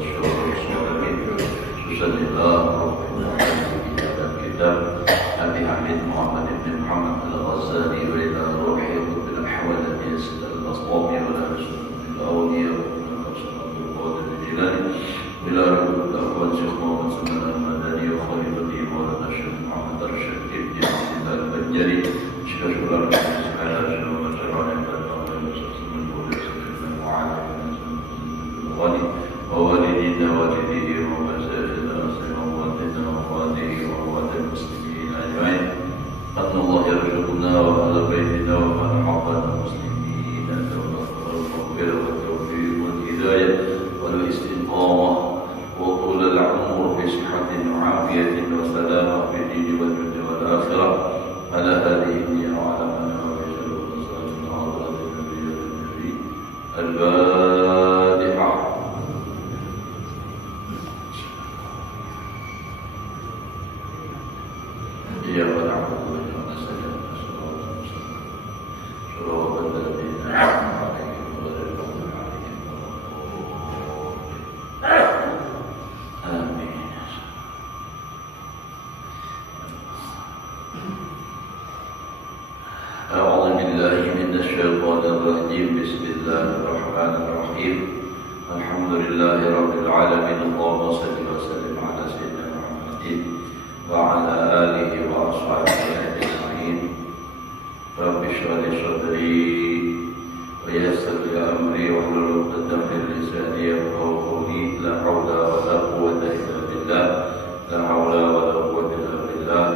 وأشرف المرسلين صلى الله عليه وسلم أبي حميد محمد بن محمد الغزالي وإلى روح قطب الحوالي سيد الأسطامي ولا رسول الأولياء وصلاة القادر الجيلاني إلى رب الأخوان شيخ محمد سلمان المدني وخليفته مولانا الشيخ محمد رشيد بن عبد الله البنجري شيخ شورى ووالدينا والديه ومشايخنا وأمواتنا وأمواته وأموات المسلمين أجمعين أن الله يرزقنا وأهل بيتنا ومن أحبنا المسلمين المغفرة والتوفيق والهداية والاستقامة وطول العمر بصحة وعافية وسلامة في الدين والدنيا والآخرة على هذه النية وعلى من هو بشر وصلاة حضرة النبي الفاتحة. إياك نعبد وإياك نستعين صراط الذين أنعمت عليهم غير المغضوب عليهم ولا الضالين آمين. أعوذ بالله من الشيطان الرجيم. بسم الله الرحمن الرحيم. الحمد لله رب العالمين. اللهم صل وسلم على سيدنا محمد وعلى آله وأصحابه أجمعين. رب اشرح لي صدري ويسر لي أمري واحلل عقدة من لساني يفقهوا قولي. لا حول ولا قوة إلا بالله. لا حول ولا قوة إلا بالله.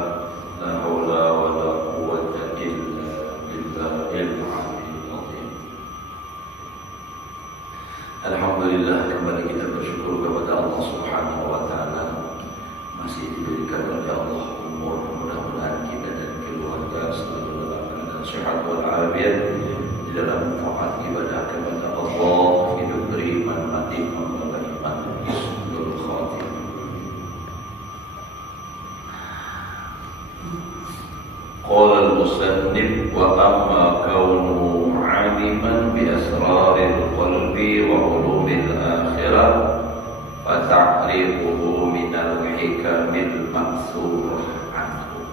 لا حول ولا قوة إلا بالله العلي العظيم. Alhamdulillah, kembali kita bersyukur kepada Allah Subhanahu wa taala. Masih diberikan oleh Allah umur, mudah-mudahan kita dan keluarga selalu dalam keadaan sehat walafiat di dalam taat ibadah kepada Allah, hidup beriman, mati membawa iman, husnul khatimah. Qala al-musannif wa amma kaunuhu 'aliman bi asraril qalbi wa ulumil akhirah fata'rifuhu minal hikamil maksurah anhu.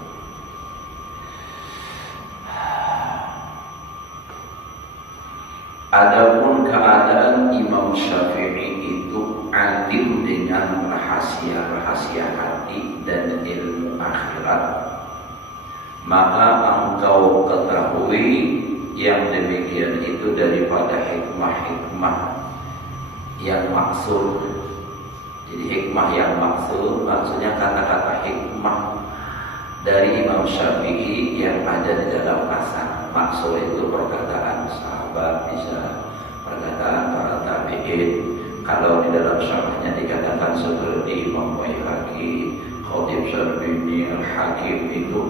Adapun keadaan Imam Syafi'i itu alim dengan rahasia-rahasia hati dan ilmu akhirat, maka engkau ketahui yang demikian itu daripada hikmah-hikmah yang maksud. Jadi hikmah yang maksud, maksudnya kata-kata hikmah dari Imam Syafi'i yang ada di dalam asar. Maksud itu perkataan sahabat, bisa perkataan para tabi'in. Kalau di dalam syarahnya dikatakan seperti Imam Baihaqi, Khatib Syarbini, Al-Hakim itu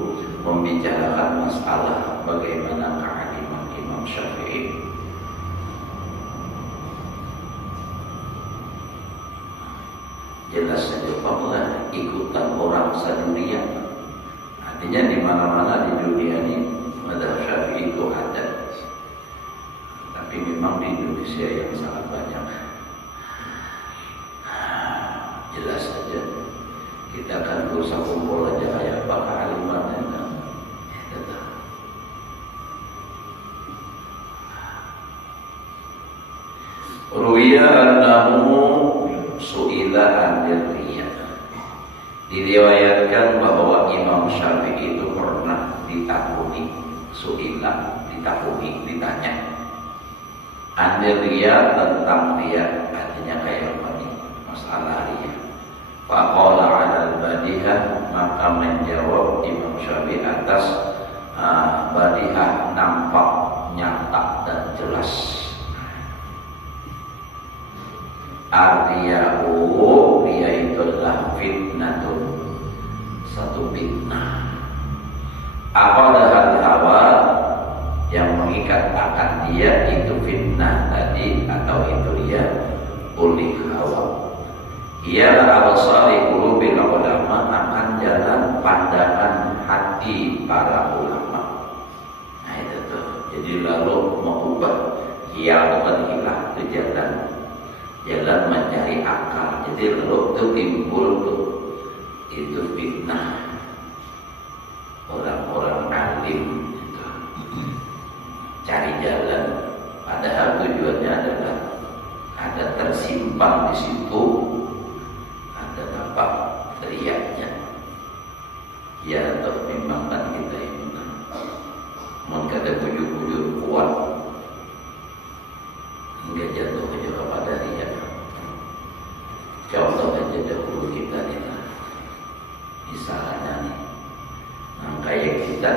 membicarakan masalah bagaimana kealiman Imam Syafi'i. Jelas saja bahwa ikutan orang sedunia, artinya di mana-mana di dunia ini mazhab Syafi'i itu ada, tapi memang di Indonesia yang sangat banyak. Jelas saja kita akan berusaha kumpul aja kayak Pak Aliman. Ruwiya annahu su'ila anil riya. Diriwayatkan bahwa Imam Syafi'i itu pernah ditakuni, su'ila, ditakuni, ditanya anil riya, tentang riya, artinya kayak apa nih masalah riya. Faqala 'alal badihah, maka menjawab Imam Syafi'i atas badihah, nampak, nyata dan jelas. Ar-riya'u, riya itu adalah fitnatun, satu fitnah. Aqadaha al-hawa, yang mengikat akan dia itu fitnah tadi atau itu riya oleh hawa. Ialah absari qulubil ulama, akan jalan pandangan hati para ulama. Nah itu tuh. Jadi lalu mengubah hilang ke jalan mencari akal Jadi kalau itu timbul tuh itu fitnah orang-orang alim itu cari jalan, padahal tujuannya adalah ada tersimpan di situ, ada nampak teriaknya. Ya atau memang kan kita ini mau kata bujuk-bujuk kuat hingga jatuh kepada riak. Contoh aja dahulu kita nih, misalnya nih, kayak kita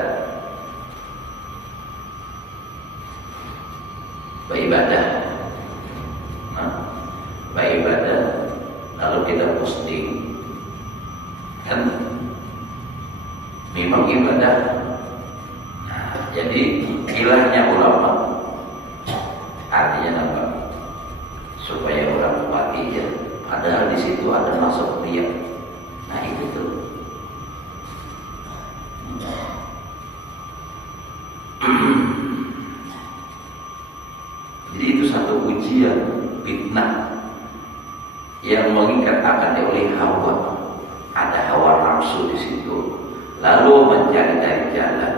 beribadah, beribadah, lalu kita posting, kan memang ibadah. Nah, jadi ilahnya ulama, artinya apa? Supaya orang mati ya. Padahal di situ ada masuk riya. Nah itu tuh. Jadi itu satu ujian fitnah yang mengikat akan oleh hawa. Ada hawa nafsu di situ. Lalu mencari jalan.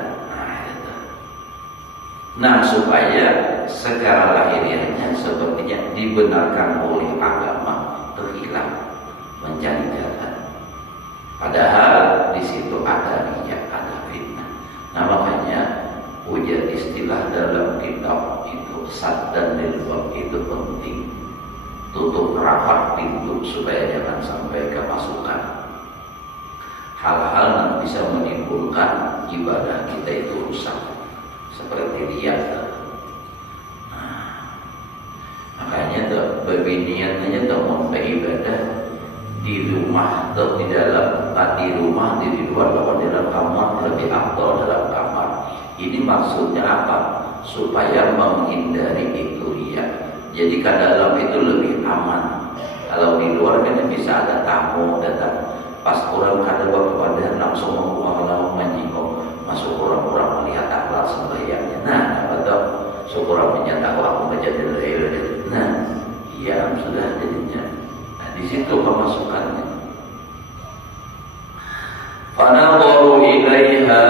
Nah supaya secara lahiriahnya sepertinya dibenarkan oleh agama, terhilang mencari jalan. Padahal di situ ada riya, ada fitnah. Nah makanya ujian istilah dalam kitab itu sad dan lilbab itu penting. Tutup rapat pintu supaya jangan sampai kemasukan hal-hal yang bisa menimbulkan ibadah kita itu rusak, seperti riya. Makanya niatnya mau beribadah di rumah atau di dalam, di rumah, di luar, atau di dalam kamar, lebih afdal dalam kamar. Ini maksudnya apa? Supaya menghindari itu riya. Jadi ke dalam itu lebih aman. Kalau di luar kan bisa ada tamu datang, pas orang kada kepada langsung mengulang menyinggung, masuk orang-orang melihat akhlak sembahyangnya. Nah, atau syukur menyatakan aku menjadi lahir. Nah, iya sudah jadinya. Nah, di situ pemasukannya. Fanadharu ilaiha,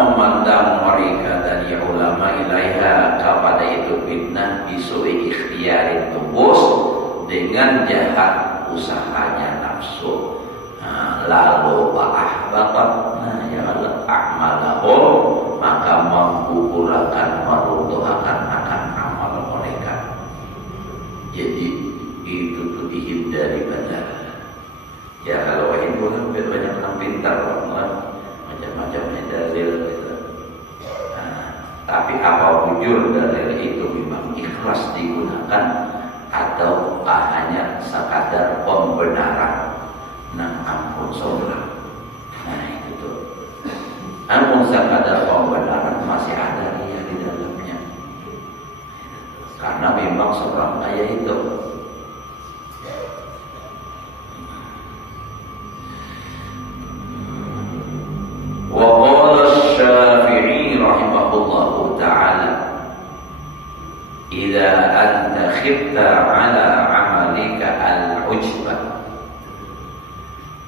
memandang mereka dari ulama ilaiha kepada itu fitnah bisui ikhtiarin tubus, dengan jahat usahanya nafsu. Nah, lalu ba'ahbatat, nah ya Allah a'malahum, maka menggugurkan, meruntuhkan akan amal mereka. Jadi itu tuh dihindari benar. Ya kalau ini kan banyak orang pintar, macam-macam dalil gitu. Nah, tapi apa wujud dalil itu memang ikhlas digunakan atau hanya sekadar pembenaran? Nah ampun saudara, nah itu tuh, ampun sekadar pembenaran masih ada riya di dalamnya. Karena memang seorang kaya itu wa qala Syafi'i rahimahullahu ta'ala, idza anta khifta ala amalika al-ujbah,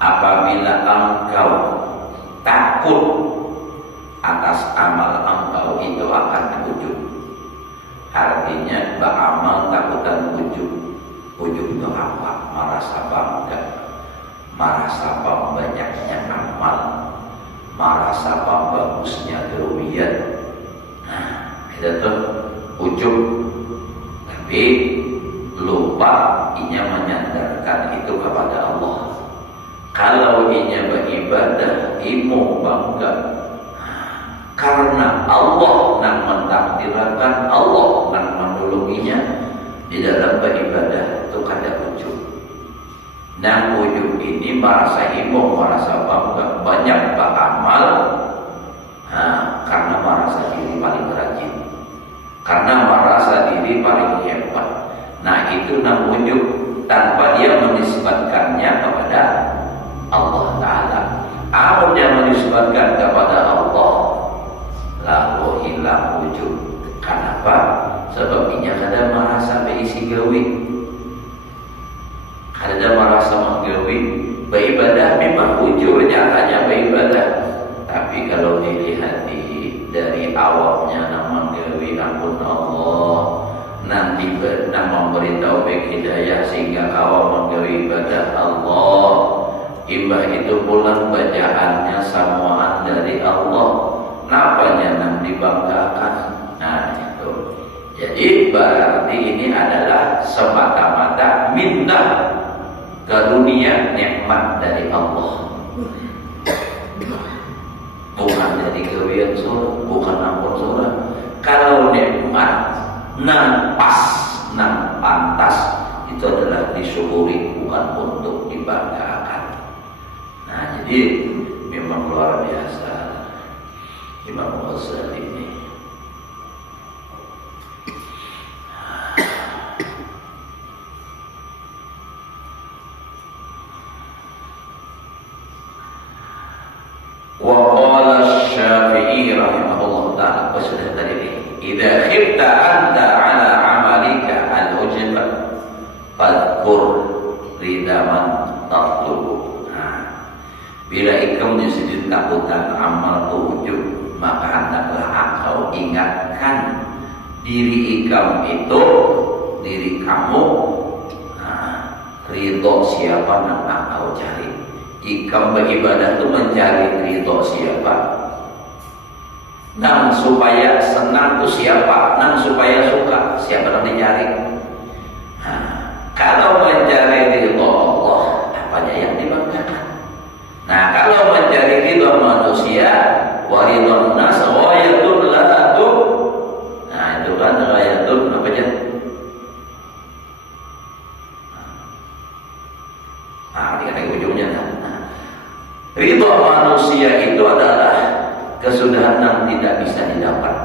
apabila engkau takut atas amal engkau itu akan ujub. Artinya beramal takutan ujub. Ujub itu apa? Merasa bangga, merasa banyaknya amal, merasa bagusnya kerugian. Nah, itu tuh ujub. Tapi lupa inya menyandarkan itu kepada Allah. Kalau inya beribadah, imu bangga karena Allah yang mentakdirkan, Allah yang menolonginya di dalam beribadah itu kada ujub. Nah ujub ini merasa imu, merasa bangga, banyak beramal, karena merasa diri paling rajin, karena merasa diri paling hebat. Nah itu nam ujub tanpa dia menisbatkannya kepada Allah Ta'ala. Amun yang menisbatkan kepada Allah, lalu hilang ujub. Kenapa? Sebab inya kada merasa berisi gawi, kada Ada merasa menggawi beribadah, memang ujurnya hanya beribadah. Tapi kalau dilihat dari awalnya nama menggawi ampun Allah, nanti nama memberitahu hidayah sehingga awal menggawi ibadah Allah. Imbah itu pulang bacaannya samaan dari Allah. Napanya nang dibanggakan. Nah itu. Jadi berarti ini adalah semata-mata minta karunia nikmat dari Allah. Bukan dari gawean surah, bukan ampun surah. Kalau nikmat nang pas, nang pantas, itu adalah disyukuri, bukan untuk dibanggakan. Nah jadi memang luar biasa Imam Ghazali ini. Wa qala Syafi'i rahimahullah ta'ala, sudah tadi ini, idza khifta anta ala amalika al-ujba fadhkur ridaman tatlubu. Bila ikam disebut takutan amal ujub, maka hendaklah engkau ingatkan diri ikam itu, diri kamu, ridho siapa yang engkau cari. Ikam beribadah itu mencari ridho siapa, nang supaya senang itu siapa, nang supaya suka siapa yang dicari. Kalau mencari ridho Allah, apanya yang dibanggakan? Nah, kalau mencari ridho manusia, waridon nas ghayatun latu. Nah, itu kan ghayatun apa aja? Di ujungnya. Nah, ridho manusia itu adalah kesudahan yang tidak bisa didapat.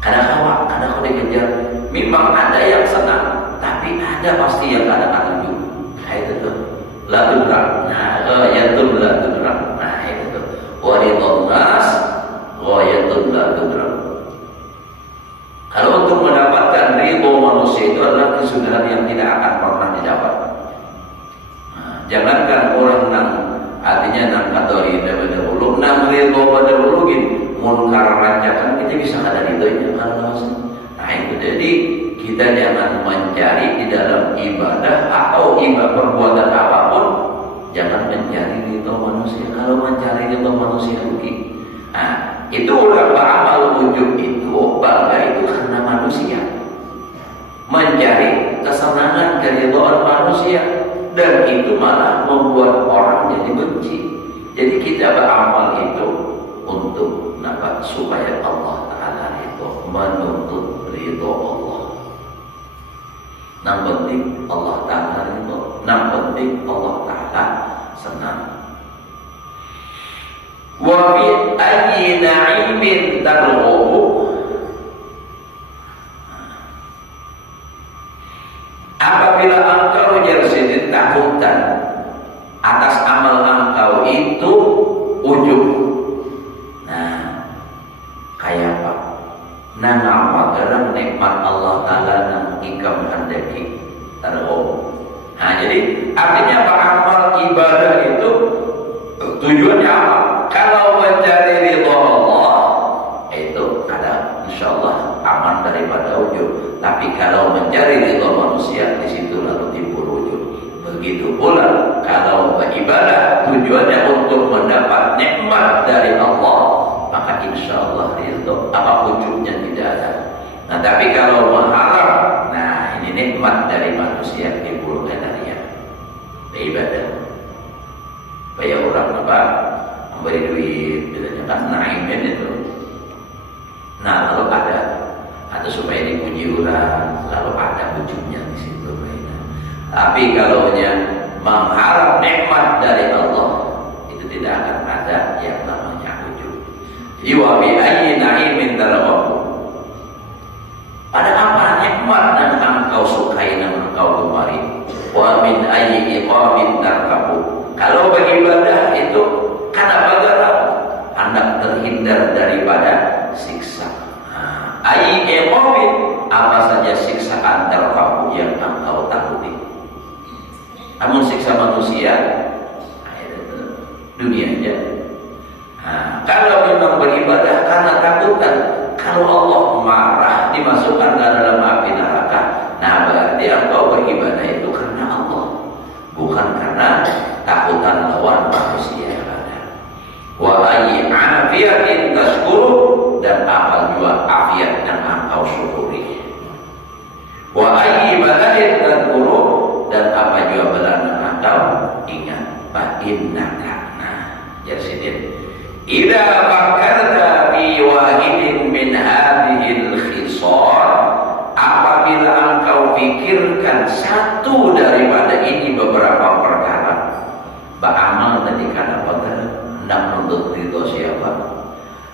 Kadang-kadang kalau dikejar, memang ada yang senang, tapi ada pasti yang kadang-kadang juga. Nah, itu tuh. La tudrak. Nah, ghayatun la tudrak. Nah, itu tuh. Waridun nas ghayatun la tudrak. Kalau untuk mendapatkan ridho manusia itu adalah kesudahan yang tidak akan pernah didapat. Nah, jangankan orang nang artinya nang katori dahulu, nang ridho dahulu gini, munkar rancakan kita bisa ada ridhonya Allah. Nah, itu jadi kita jangan mencari di dalam ibadah atau ibadah perbuatan apapun, jangan mencari ridho manusia. Kalau mencari ridho manusia rugi. Nah, itu orang beramal ujub itu bangga itu karena manusia, mencari kesenangan keridhaan manusia, dan itu malah membuat orang jadi benci. Jadi kita beramal itu untuk supaya Allah Ta'ala itu menuntut ridho Allah. Yang penting Allah Ta'ala itu, yang penting Allah Ta'ala senang. Wa bi ayyi na'imin targhabu. Apabila engkau jadi takutan atas amal engkau itu ujub. Nah, kayak apa? Nang apa karena nikmat Allah Ta'ala nang ikam handaki targhabu. Nah, jadi artinya beramal ibadah itu tujuannya apa? Kalau mencari ridho Allah itu ada insyaallah aman daripada ujub. Tapi kalau mencari ridho manusia, di situ lalu timbul ujub. Begitu pula kalau beribadah tujuannya untuk mendapat nikmat dari Allah, maka insyaallah ridho apa ujubnya tidak ada. Nah, tapi kalau mengharap, nah ini nikmat dari manusia timbulkan dari ibadah. Kayak orang apa memberi duit, bilangnya kan naimin itu. Nah, lalu ada atau supaya dipuji orang, lalu ada ujungnya di situ. Tapi kalau mengharap nikmat dari Allah, itu tidak akan ada yang namanya ujub. Jadi wa bi ayyi na'imin targhabu. Pada apa nikmat yang engkau sukai dan engkau gemari? Wa min ayyi iqabin targhabu. Kalau beribadah itu karena bagaimana hendak terhindar daripada siksa. Ayyi iqabin, apa saja siksaan targhabu yang engkau takuti. Namun siksa manusia dunia aja. Kalau memang beribadah karena takutan, kalau Allah marah dimasukkan ke dalam api neraka, nah berarti engkau beribadah itu karena Allah, bukan karena takutan lawan manusia yang ada. Wa ayyi afiyatin tashkuru, dan apa juga afiat yang engkau syukuri. Wa ayyi bala'in tadhkuru, dan apa juga bala yang engkau ingat. Fa innaka, ya sidin, idza fakarta fi wahidin min hadhil khisal, apabila engkau pikirkan satu daripada ini beberapa perkara, beramal tadi karena apa? Hendak menuntut ridho siapa?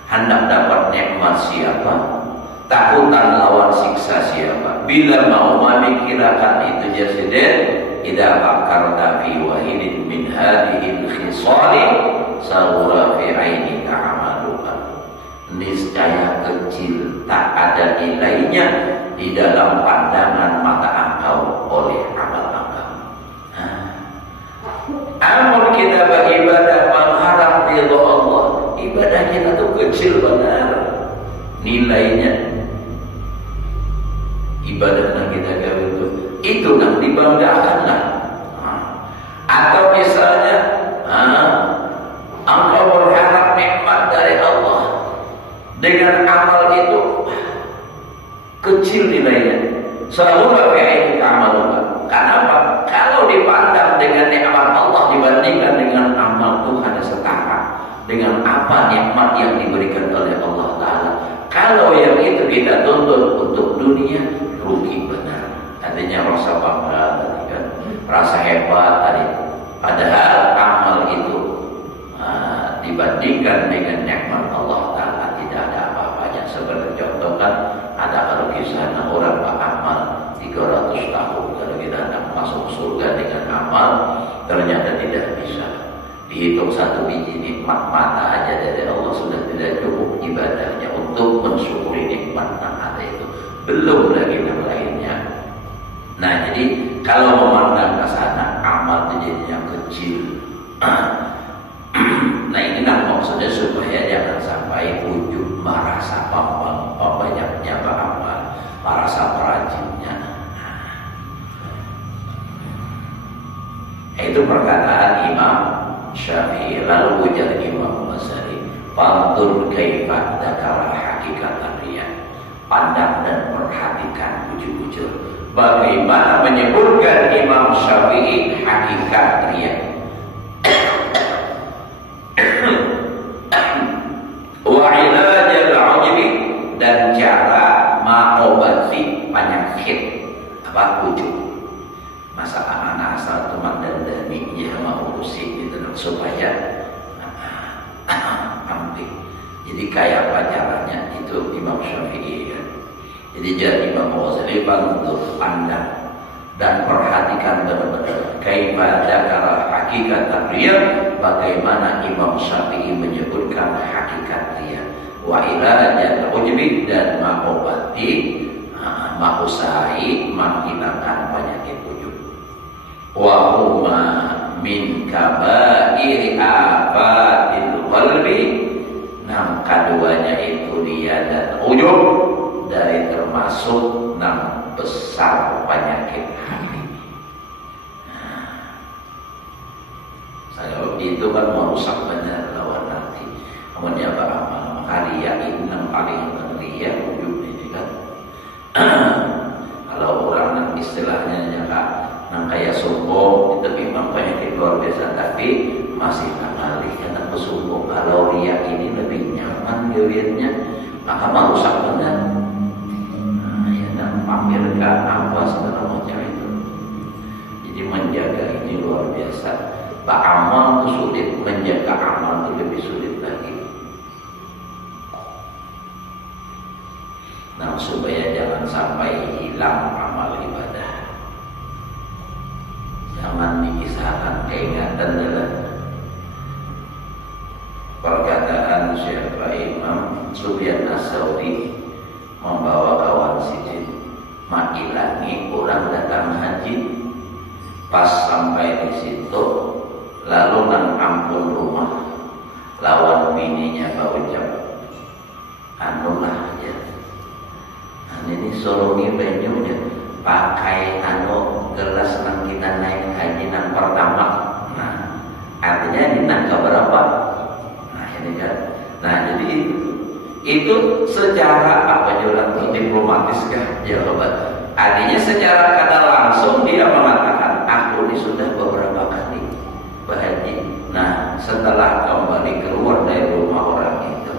Hendak dapat nikmat siapa? Takutan lawan siksa siapa? Bila mau memikirkan itu jasiden, idza fakarta fi wahidin min hadhil khisali sawra fi ainika amaluka, niscaya kecil tak ada nilainya di dalam pandangan mata engkau oleh amal engkau. Amal kita beribadah mengharap ridho Allah, ibadah kita tuh kecil benar nilainya. Ibadah yang kita gawe itu yang dibanggakan lah. Atau misalnya engkau berharap nikmat dari Allah, dengan amal itu kecil nilainya. Selalu berkait amaluka. Kenapa? Kalau dipandang dengan nikmat Allah dibandingkan dengan amal Tuhan setara dengan apa nikmat yang diberikan oleh Allah Ta'ala. Kalau yang itu kita tuntut untuk dunia, rugi benar. Artinya rasa bangga tadi kan, rasa hebat tadi. Padahal amal itu dibandingkan dengan nikmat Allah Ta'ala tidak ada apa-apanya. Seperti contoh kan, ada kalau kisah orang beramal 300 tahun, kalau kita hendak masuk surga dengan amal, ternyata tidak bisa. Dihitung satu biji nikmat mata aja dari Allah sudah tidak cukup ibadahnya untuk mensyukuri nikmat yang ada itu. Belum lagi yang lainnya. Nah, jadi kalau memandang ke sana, amal itu jadinya kecil. Nah, ini maksudnya supaya jangan sampai ujub merasa banyaknya beramal, merasa perajinnya. Itu perkataan Imam Syafi'i. Lalu ujar Imam Ghazali, "Fanzur kaifa dzakara hakikatan riya." Pandang dan perhatikan bujur-bujur bagaimana menyebutkan Imam Syafi'i hakikat riya. Wa ilajal ujbi, dan cara mengobati penyakit apa ujub. Masa anak asal teman dan daminya mau urusin itu supaya amping. Jadi kayak apa caranya itu Imam Syafi'i kan. Jadi jadi Imam Ghazali untuk pandang dan perhatikan benar-benar kaifa dzakara hakikat riya, bagaimana Imam Syafi'i menyebutkan hakikat riya. Wa ilajal ujbi, dan mengobati mengusahai menghilangkan penyakit ujub. Wa huma min kabairi afatil qalbi, nam keduanya itu riya dan ujub dari termasuk nam besar penyakit hati. Saya itu kan merusak benar lawan hati. Kemudian beramal, maka riya ini yang paling riya ujub ini kan. Kalau orang yang istilahnya yang kayak sombong, itu memang penyakit luar biasa, tapi masih mengalih karena sombong. Kalau riya ini lebih nyaman dirinya, maka merusak benar. Pamerkan apa segala macam itu. Jadi menjaga ini luar biasa. Beramal itu sulit, menjaga amal itu lebih sulit lagi. Nah, supaya jangan sampai hilang amal ibadah, jangan dikisahkan keingatan dalam perkataan siapa Imam Sufyan Ats-Tsauri membawa kawan sidin, makilangi orang datang haji Pas sampai di situ, lalu nang ampun rumah, lawan bininya Pak ucap, anu lah aja. Ini solongi banyunya pakai anu gelas nang kita naik haji nang pertama. Nah, artinya ini nang keberapa? Nah ini kan. Nah jadi itu secara apa juga diplomatis kah jawaban? Artinya secara kata langsung dia mengatakan aku ini sudah beberapa kali berhaji. Nah setelah kembali keluar dari rumah orang itu,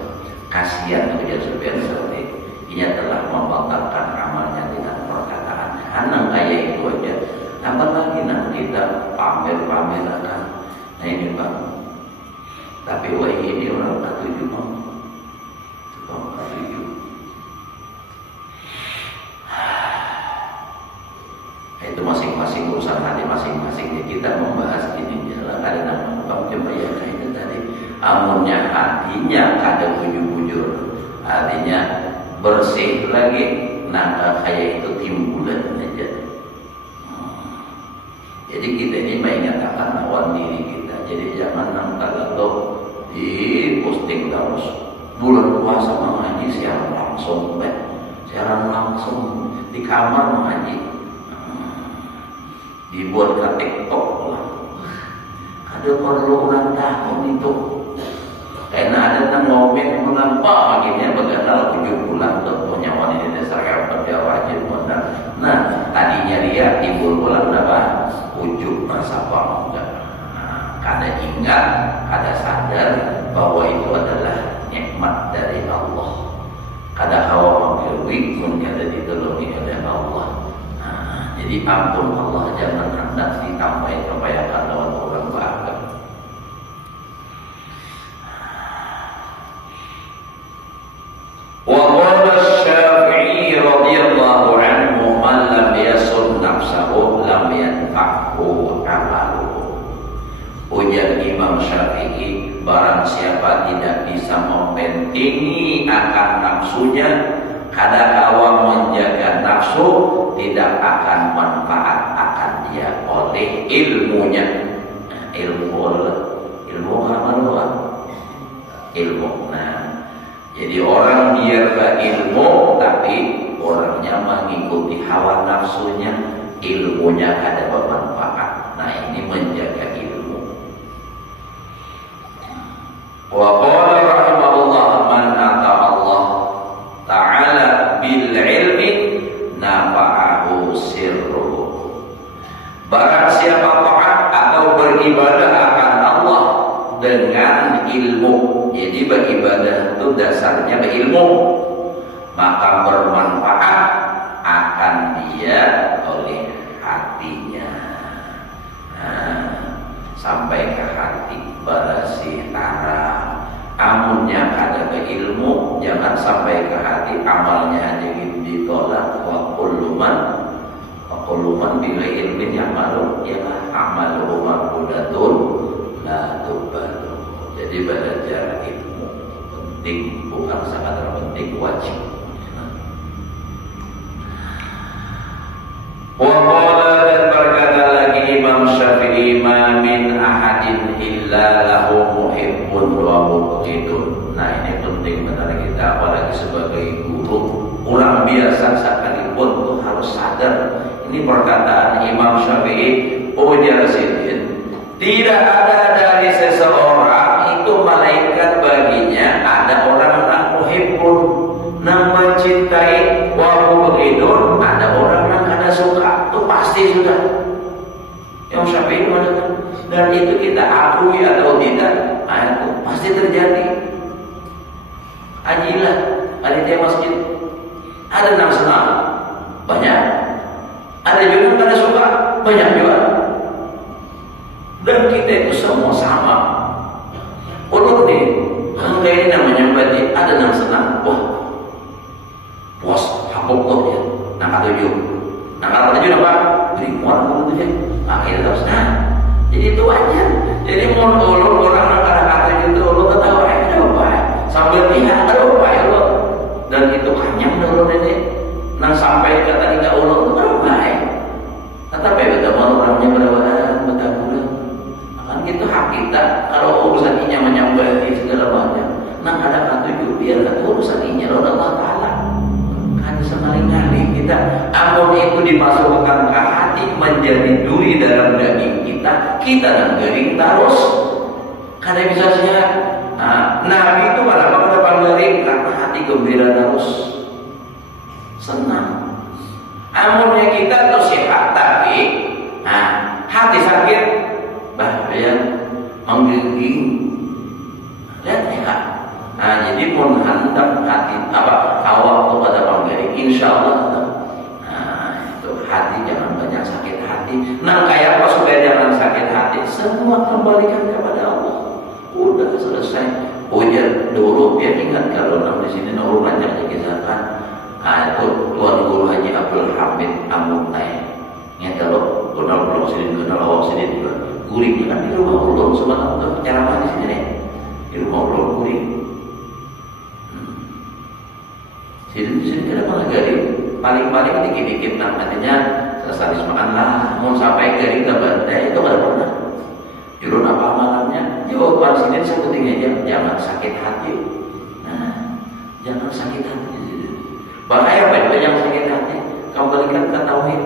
kasihan ujar Sufyan Tsauri, ia telah membatalkan amalnya dengan perkataan hanang kayak itu aja. Tambah lagi nanti kita pamer-pamer akan. Nah ini Bang. Tapi wah ini orang ketujuh Bang. Bang ketujuh. Itu masing-masing urusan hati masing-masing. Kita membahas ini jalan karena Bang coba ya itu tadi. Amunnya hatinya kada bujur-bujur, artinya bersih lagi, nah kayak itu timbulan aja. Jadi kita ini mengingatkan lawan diri kita. Jadi jangan kalau di posting terus bulan puasa mengaji siaran langsung, siaran langsung di kamar mengaji, dibuat ke TikTok lah. Ada perlu ulang tahun itu. Karena ada yang ngomong mengapa akhirnya berkenal 7 bulan untuk punya wanita dasar kerja wajib benar. Nah tadinya dia timbul bulan apa? Ujuk merasa bangga. Nah, kada ingat, kada sadar bahwa itu adalah nikmat dari Allah. Kada hawa mengerwi pun kada ditolongi oleh Allah. Nah, jadi ampun Allah jangan hendak ditambahin kebanyakan lawan orang bangga. وقال الشافعي رضي الله عنه من لم يصن نفسه لم ينفعه عمله. Ujar Imam Syafi'i, barang siapa tidak bisa membentengi akan nafsunya, kada kawa menjaga nafsu, tidak akan manfaat akan dia oleh ilmunya. Ilmu apa? Ilmu. Nah, jadi orang biar berilmu tapi orangnya mengikuti hawa nafsunya, ilmunya ada bermanfaat. Nah ini menjaga ilmu. Wa qala rahimahullah man ata Allah ta'ala bil ilmi nafa'ahu sirruhu. Barang siapa taat atau beribadah akan Allah dengan ilmu. Jadi beribadah itu dasarnya berilmu, maka bermanfaat akan dia oleh hatinya. Nah, sampai ke hati berasi arah. Amunnya ada berilmu, jangan sampai ke hati amalnya aja ditolak. Wa kulluman bila ilmin ya'malu ya amalu maqbudatun la tubalu. Jadi belajar ilmu penting, bukan sangat penting, wajib. Waqala dan berkata lagi Imam Syafi'i, ma min ahadin illa lahu muhibbun wa mubghidun. Nah ini penting benar kita, apalagi sebagai guru, orang biasa sekalipun tuh harus sadar. Ini perkataan Imam Syafi'i, ujar sidin, tidak ada dari seseorang itu malaikat baginya ada orang yang muhibbun, yang mencintai, wa mubghidun, ada orang yang kada suka. Itu pasti sudah. Yang Syafi'i mengatakan, dan itu kita akui atau tidak, nah itu pasti terjadi. Ajilah panitia masjid, ada yang senang banyak, ada juga yang kada suka banyak juga. Dan kita itu semua sama. Ulur nih, kayak ini namanya berarti ada yang senang, wah, puas, hapuk tuh ya, nangka tujuh apa? Beri muat tuh ya, akhirnya terus. Nah, jadi itu aja. Jadi mau ulur orang yang kata-kata itu ulur ketawa ada apa? Sambil lihat ada apa ya ulur? Dan itu kanyang ulur ini, nang sampai kata tiga ulur itu apa ya? Tetapi betul orangnya berapa bertaburan. Kan gitu hak kita. Kalau urusan ini menyambai segala macam, nah ada katuju biar itu urusan ini Allah Taala. Kan sekali-kali kita amun itu dimasukkan ke hati menjadi duri dalam daging kita dan gering terus. Karena bisa sehat. Nah, Nabi itu pada panggering karena hati gembira terus, senang. Amunnya kita tuh sehat tapi hati sakit, bahaya menggiging. Lihat ya. Jadi pun hendak hati awak tuh pada panggering, insya Allah. Itu hati jangan banyak sakit hati. Nah kayak apa supaya jangan sakit hati? Semua kembalikan kepada Allah. Udah selesai. Ujar dulu biar ingat kalau di sini Nurul Lancar dikisahkan. Itu Tuan Guru Haji Abdul Hamid Amuntai. Ingat kalau kenal awak sini juga. Guring kan di rumah ulun semalam tuh ceramah di sini nih. Di rumah ulun guring. Sini ada malah garing. Paling-paling dikit-dikit artinya selesai makan lah. Mau sampai garing ke bantai itu nggak pernah. Jurun apa malamnya? Jawaban sini sebutin aja, jangan sakit hati. Jangan sakit hati. Bahaya apa yang sakit hati? Kembalikan ke tauhid.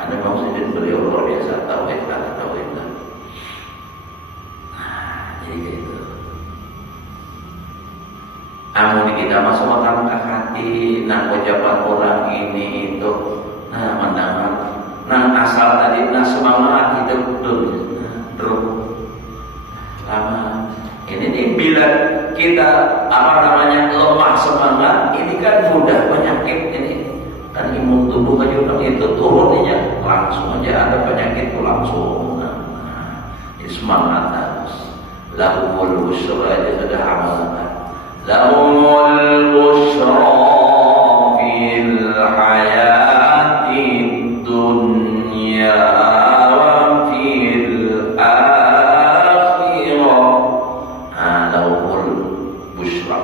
Karena Imam Sidin beliau luar biasa tauhid kata tauhid. Jadi gitu. Amun kita masuk makan ke hati, ucapan orang ini itu, mendengar, asal tadi, semangat itu terus lama. Ini bila kita lemah semangat, ini kan mudah penyakit ini. Kan imun tubuh kan itu turunnya langsung aja ada penyakit itu langsung. Semangat harus. Lahumul busra itu sudah amalkan. Lahumul busra fil hayati dunya wa fil akhirah. Lahumul busra.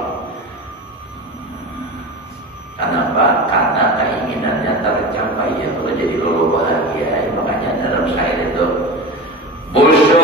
Kenapa? Karena keinginannya tercapai ya. Kalau jadi lolo bahagia, makanya dalam syair itu busra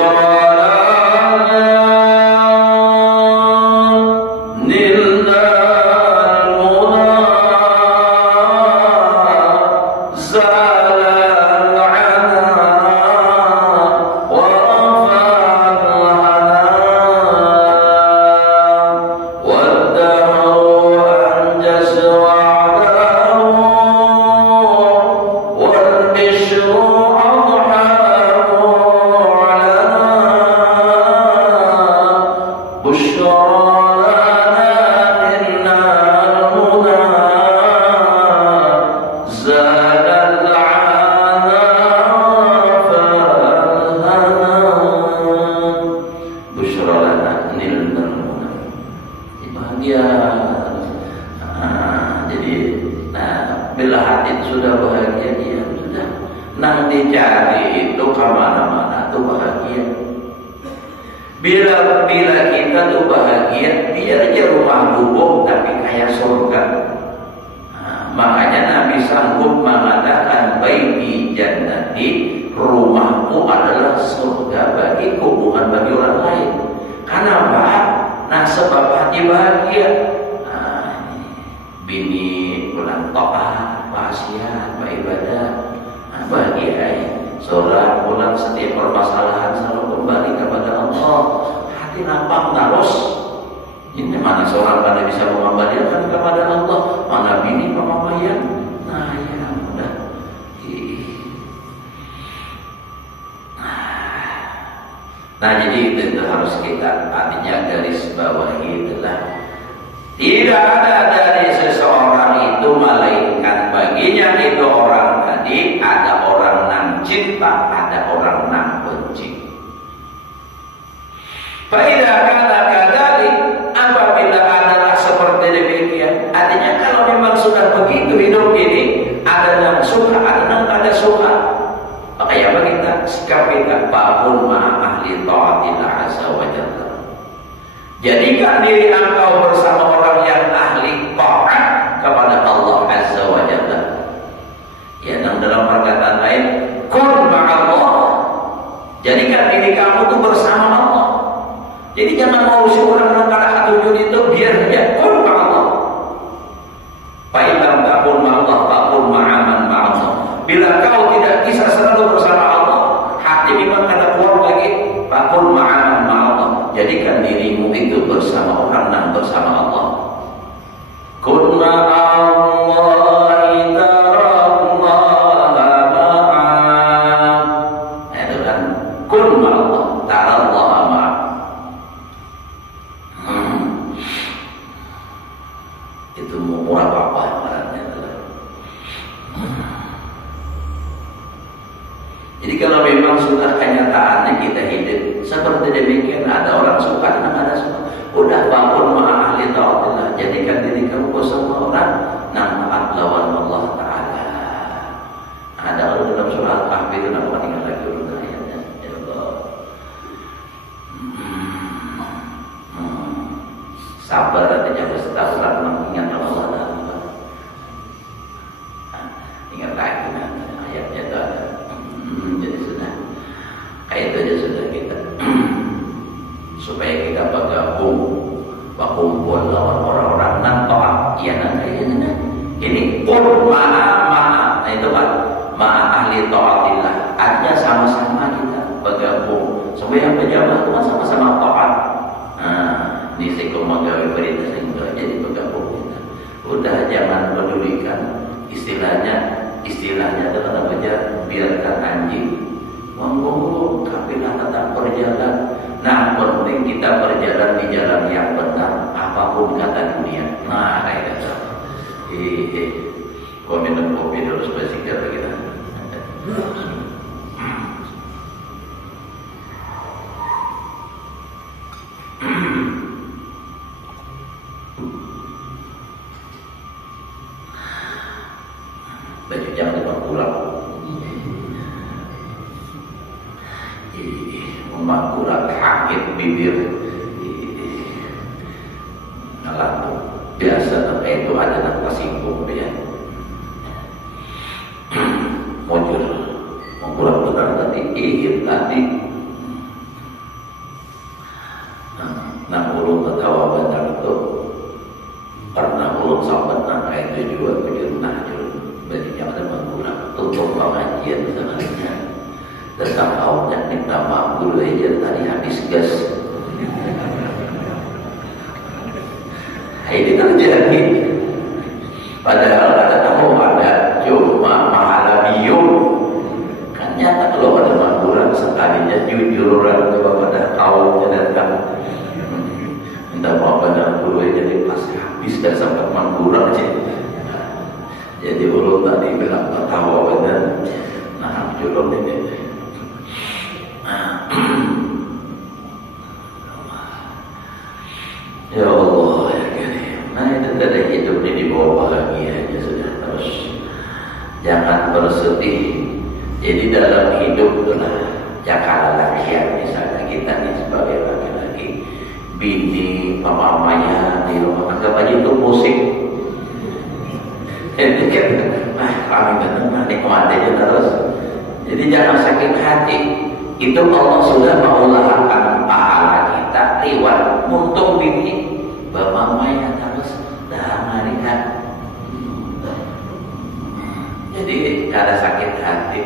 bila hati sudah bahagia, ya sudah. Nanti cari itu kemana-mana tuh bahagia. Bila kita tuh bahagia, biar aja rumah gubuk tapi kayak surga. Makanya Nabi sanggup mengatakan baiti jannati, rumahku adalah surga bagiku, bukan bagi orang lain. Kenapa? Sebab hati bahagia. Bini pulang taat, maksiat, beribadah, bahagia ya. Seorang pulang setiap permasalahan selalu kembali kepada Allah. Hati lapang terus. Ini mana seorang pada bisa mengembalikan kepada Allah, mana bini pemamayan. Ya udah. Jadi itu harus kita artinya garis bawahi itulah. Tidak ada dari seseorang itu malaikat baginya itu orang tadi, ada orang yang cinta, ada orang yang benci. Faidah kata kadali, apabila adalah seperti demikian, artinya kalau memang sudah begitu hidup ini, ada yang suka, ada yang tidak suka. Maka ya kita sikap kita babun ma'a ahli ta'atillah azza wa jalla. Jadikan diri engkau bersama orang yang ahli taat kepada Allah azza wa jalla. Ya, dan dalam perkataan lain, kun ma'allah diri kamu tuh bersama Allah. Jadi jangan mau orang mengangkat tujuan itu biar saja kun Allah. Fa'ilam takun ma'allah takun ma'aman ma'allah. Bila kau tidak bisa selalu bersama Allah, hati memang ada keluar lagi. Takun ma'aman ma'allah. Jadikan dirimu itu bersama orang dan bersama Allah. Kun ma'allahi tarallaha ma'am. Nah itu kan kun ma'allah tarallaha ma'am. Itu murah apa ibaratnya. Jadi kalau memang sudah kenyataannya kita hidup seperti demikian, ada orang suka dan ada suka. Udah bangun ma'a ahli ta'atillah, jadikan diri kamu bersama orang yang taat lawan Allah Ta'ala. Ada kalau dalam surah Al-Kahfi itu nampak tinggal lagi urut ayatnya. Ya Allah. Sabar artinya bersetahun orang ingat Allah Ta'ala. Ingat lagi ayatnya itu ada. Jadi sudah kayak itu aja sudah kita supaya kita berkumpul lawan orang-orang nan taat ya nanti ini ma'a itu kan ma'a ahli taatillah, artinya sama-sama kita bergabung supaya yang berjamaah itu sama-sama taat. Ini sekolah magawi perintah sehingga jadi bergabung kita. Udah jangan pedulikan istilahnya adalah namanya biarkan anjing monggo kafilah tetap berjalan. Nah penting kita berjalan di jalan yang benar apapun kata dunia. Nah kayak gitu. Gua minum kopi dulu supaya segar kita. Baju jangan dibawa pulang. Memakura sakit bibir. Ngalantung. Biasa itu ada nafas singgung dia. Mujur. Mengkurang benar tadi. Ihir tadi. Nah ulun tertawa benar itu. Pernah ulun sampai nangka itu juga. Bagi yang ada mengurang untuk pengajian sebenarnya tentang awalnya minta maaf dulu aja tadi habis gas. Ini terjadi padahal kata tahu ada cuma mahala bium kan nyata kalau ada mengurang sekalinya jujur orang coba pada awalnya datang minta maaf pada dulu aja pas habis gas sampai mengurang aja. Jadi ulun tadi bilang tertawa benar. Nah, julung ini. Ya Allah ya Karim. Nah itu tadi hidup ini dibawa bahagia aja sudah terus. Jangan bersedih. Jadi dalam hidup itulah jakala lakian misalnya kita nih sebagai laki-laki, bini, mamanya di rumah anggap aja itu musik. Jadi kami benar nikmat aja terus. Jadi jangan sakit hati. Itu Allah sudah mengulahkan pahala kita lewat muntung bini bapaknya terus dah mereka. Jadi kada sakit hati.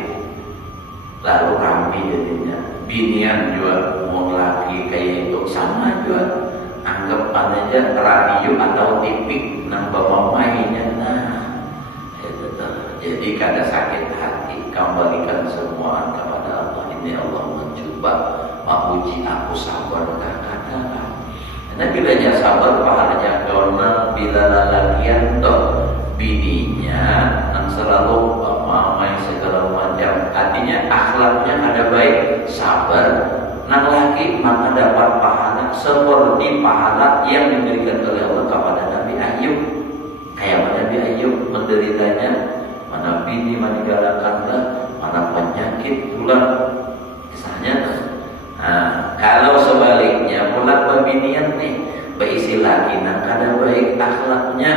Lalu kami jadinya binian juga mau laki kayak itu sama juga. Anggap aja radio atau TV nambah mamainya. Jadi kada sakit hati, kembalikan semua kepada Allah. Ini Allah mencoba menguji aku sabar kata. Karena bilanya sabar pahalanya karena bila lalakian toh bininya yang selalu mamai segala macam. Artinya akhlaknya ada baik, sabar. Nang laki maka dapat pahala seperti pahala yang diberikan oleh Allah kepada Nabi Ayub. Kayak Nabi Ayub menderitanya mana bini meninggalkanlah, mana penyakit tulang misalnya. Nah, kalau sebaliknya pulang pembinian nih berisi lagi nak kada baik akhlaknya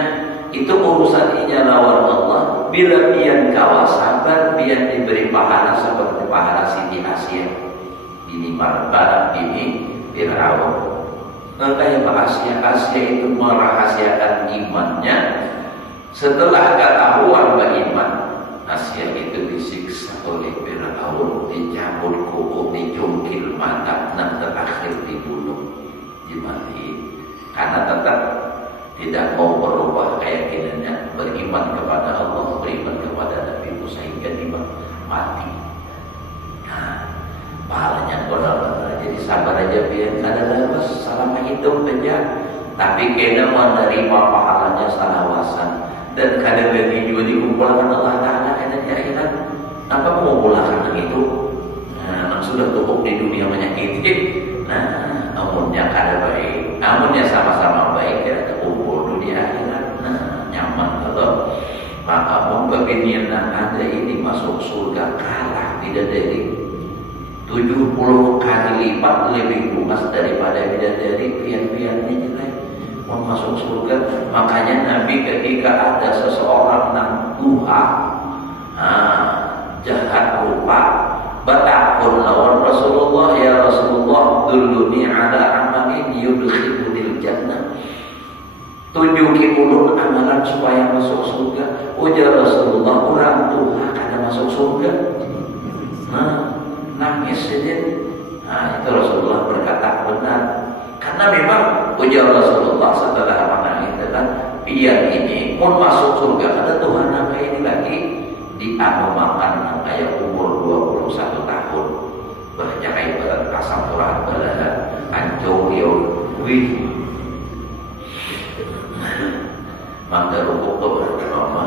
itu urusan inya lawan Allah. Bila pian kawa sabar pian diberi pahala seperti pahala Siti Asia. bini Barab, bini Fir'aun. Makanya Asia itu merahasiakan imannya. Setelah ketahuan beriman, Asia itu disiksa oleh Fir'aun, dicabut kuku, dijungkil mata, dan terakhir dibunuh, dimati. Karena tetap tidak mau berubah keyakinannya, beriman kepada Allah, beriman kepada Nabi Musa hingga mati. Nah, pahalanya benar-benar. Jadi sabar aja, biar kada lepas selama hidup aja. Tapi kena menerima pahalanya salawasan. Dan kada bagi juga dikumpulkan Allah Ta'ala kena di akhirat. Apa mengumpulkan itu? Nah, sudah cukup di dunia menyakiti. Nah, amunnya kada baik, amunnya sama-sama baik, kena kumpul dunia akhirat. Nah, nyaman kalau maka mau kepingin Anda ini masuk surga kalah bidadari 70 kali lipat lebih luas daripada bidadari pian-piannya jelek. Mau masuk surga. Makanya Nabi ketika ada seseorang nang duha jahat rupa batakun lawan Rasulullah, ya Rasulullah duluni ala amalin yudkhilunil jannah, tunjuki ulun amalan supaya masuk surga. Ujar Rasulullah, orang duha kada masuk surga. Nangis saja. Nah, itu Rasulullah berkata benar. Karena memang ujar Rasulullah setelah menangis kan, pian ini mau masuk surga ada Tuhan angka ini lagi dianu makan kayak umur 21 tahun. Banyak kayak badan kasam turah badan ancur yuk wih. Mangga rukuk tuh berapa?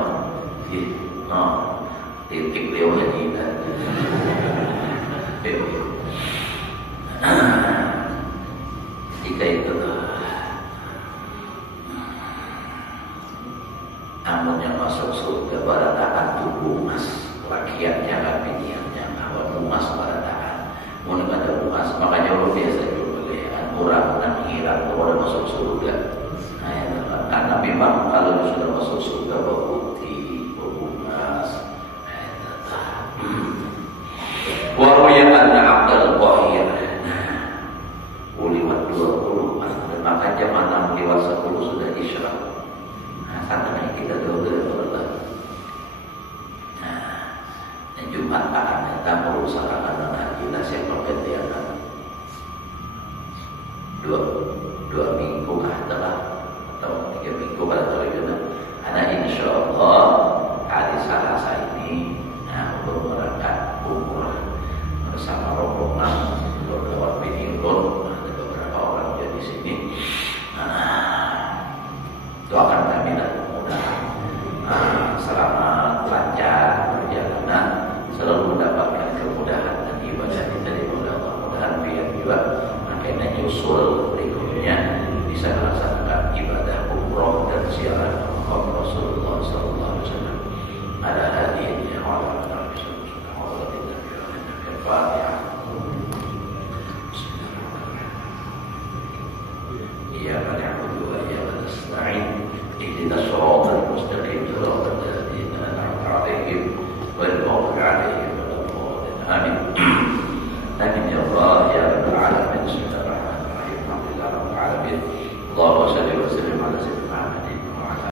Titik leo lagi dan jika itu namun yang masuk surga barataan tubuh emas, rakyatnya kapiniannya bahwa emas barataan mulai pada emas. Makanya orang biasa juga orang mengira kalau masuk surga. Nah, karena memang kalau sudah masuk surga berputih, beremas. Waruya anna Abdul Qahir uliwat 20, maka zaman 6 liwat 10 sudah isyraq. Nah, saatnya kita jauh dari Allah. Nah, dan Jumat akan datang berusaha dengan haji nasihat pergantian 2 minggu kah telah atau 3 minggu pada tahun itu. Karena insya Allah hari Selasa ini untuk berangkat umrah bersama rombongan